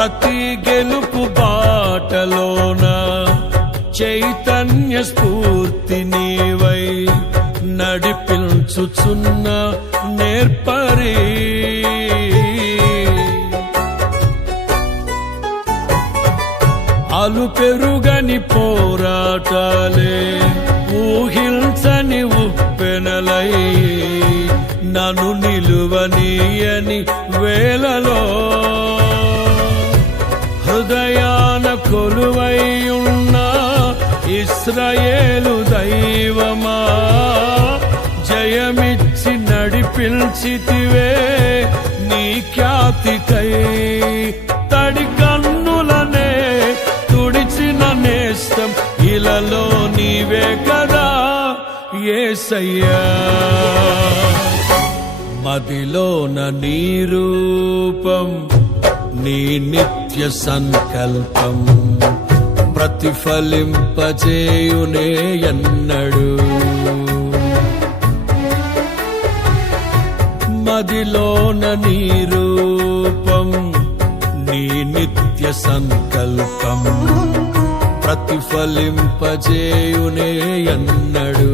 ప్రతి గెలుపు బాటలోన చైతన్య స్ఫూర్తి నీవై నడిపించుచున్న నేర్పరి. అలు పెరుగని పోరాటాలే ఊహించని ఉప్పెనలై నన్ను నిలువనీయని వేళలో హృదయాన కొలువైయున్న ఇశ్రాయేలు దైవమా, జయమిచ్చి నడిపించితివే నీ ఖ్యాతికై. తడి కన్నులనే తుడిచిన నేస్తం ఇలలో నీవే కదా యేసయ్యా. మదిలోన నీ రూపం, నీ నిత్య సంకల్పం ప్రతిఫలింపజేయునే ఎన్నడు. మదిలోన నీ రూపం, నీ నిత్య సంకల్పం ప్రతిఫలింపజేయునే ఎన్నడు.